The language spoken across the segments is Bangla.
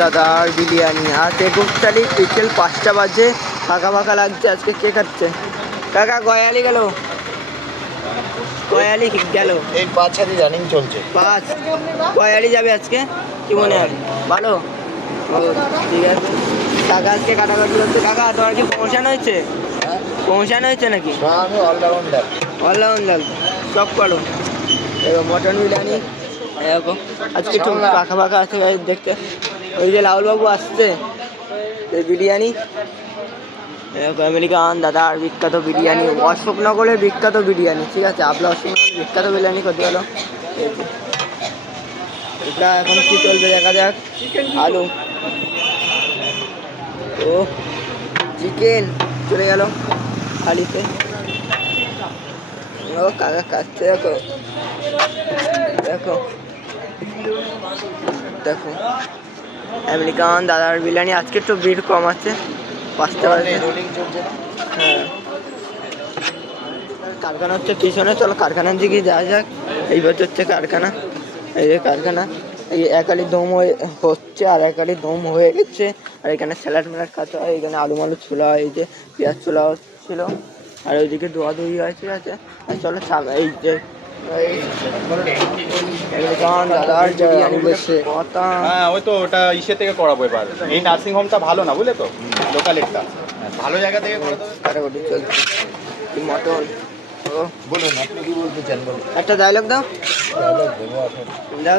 দাদার বিরিয়ানি আর একুশ তারিখ বিকেল পাঁচটা বাজে ফাঁকা ফাঁকা লাগছে আজকে কে খাচ্ছে? কাকা গয়ালি গেল। গয়ালি গেল। এই পাঁচ হাজার রানিং চলছে। পাঁচ। গয়ালি যাবে আজকে? কি মনে হয়? ভালো? ঠিক আছে। কাকা আজকে কাটাকাটি করছে। কাকা তোমার কি প্রমোশন হয়েছে? হ্যাঁ। প্রমোশন হয়েছে নাকি? অলরাউন্ডার অলরাউন্ডার সব করো। মটন বিরিয়ানি। এরকম। আজকে একটু পাখা পাখা আছে দেখতে। ওই যে লাউলবাবু আসছে, এই বিরিয়ানি। আমেরিকান দাদার বিখ্যাত বিরিয়ানি। অশোকনগরের বিখ্যাত বিরিয়ানি, ঠিক আছে? আপনার অশোকনগরের বিখ্যাত বিরিয়ানি করতে গেল এটা এখন কি চলবে দেখা যাক। আলু। ও, চিকেন চলে গেল থালিতে। ও, কাকা কাটছে, দেখো। দেখো। দেখো। আমেরিকান দাদার বিরিয়ানি, আজকে একটু ভিড় কম আছে। পাঁচটা বাজে? হ্যাঁ। কারখানা হচ্ছে পিছনে, চলো কারখানার দিকে যাওয়া যাক। এই বছর হচ্ছে কারখানা। এই যে কারখানা, এই একালি দম হয়ে হচ্ছে, আর একালি দম হয়ে গেছে। আর এখানে স্যালাড ম্যালাড খাতে হয়, এখানে আলু মালু ছোলা হয় এই যে পেঁয়াজ ছোলা ছিল। আর ওইদিকে দই হয় ঠিক আছে। আর চলো এই যে দাদার বিরিয়ানি কথা হ্যাঁ ওই তো ওটা ইসে থেকে করাবো এবার। এই নার্সিং হোমটা ভালো না বুঝলে তো? লোকালেরটা ভালো জায়গা থেকে করে কাটাকুটি চলছে। কি মটন বলুন আপনি কি বলতে চান? বলুন। একটা ডায়লগ দাও।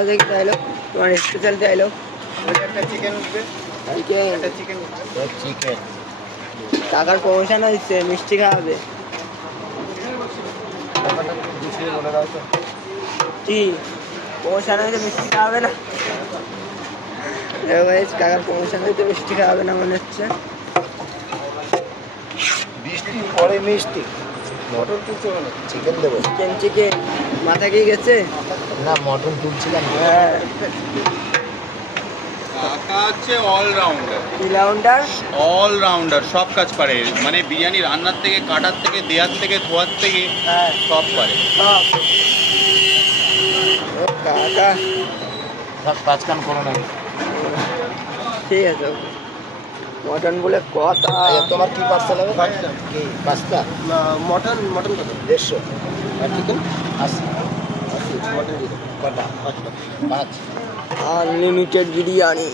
দেখি ডায়লগ তোমার স্পেশাল ডায়লগ একটা চিকেন উঠবে। চিকেন একটা চিকেন চিকেন টাকার প্রমোশন মিষ্টি খাওয়াবে। গুছিয়ে বলে দাও তো। কি পৌঁছানো হয়েছে মিষ্টি খাওয়াবে না। কাকার প্রমোশন হয়েছে মিষ্টি খাওয়াবে না মনে হচ্ছে। বৃষ্টির পরে মিষ্টি। মটন তুলছে মানে চিকেন দেবো। চিকেন চিকেন মাথা কি গেছে? না মটন তুলছিলাম। হ্যাঁ। কাকা হচ্ছে অলরাউন্ডার অলরাউন্ডার সব কাজ পারে। মানে বিরিয়ানি রান্নার থেকে কাটার থেকে দেওয়ার থেকে ধোয়ার থেকে হ্যাঁ। সব পারে। সব। ও কাকা। পাঁচ করো না। ঠিক আছে। মটন বলে কথা। আচ্ছা, তোমার কি পার্সেল হবে? কি? পাঁচটা? মটন মটন কত? দেড়শো। আর চিকেন আশি মটন কটা? পাঁচ। আনলিমিটেড বিরিয়ানি।